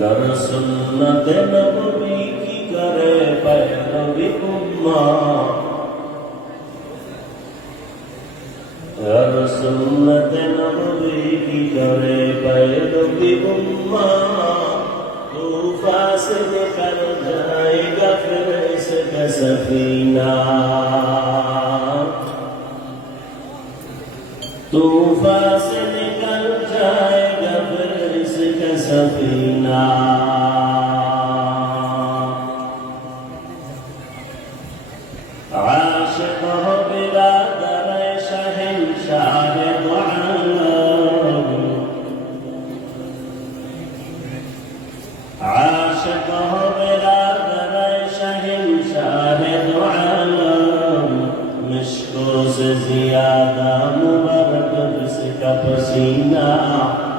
गर सुन दिन की करे पैर भी कुम्मा गर सुन की करे पैर भी तू तो फास कर जाएगा फिर इस कसफीना तू फास निकल जाएगा עשקו בלעד ראי שאין שאהדו ענם עשקו בלעד ראי שאין שאהדו ענם נשקו שזיידה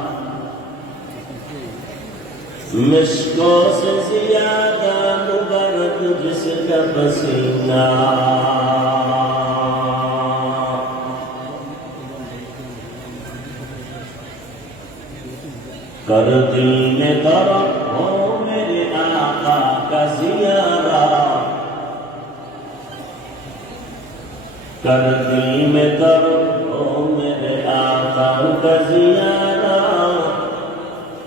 मुझको से ज्यादा मुबारक जिसका पसीना कर दिल में तरफ हो मेरे आका का जियारा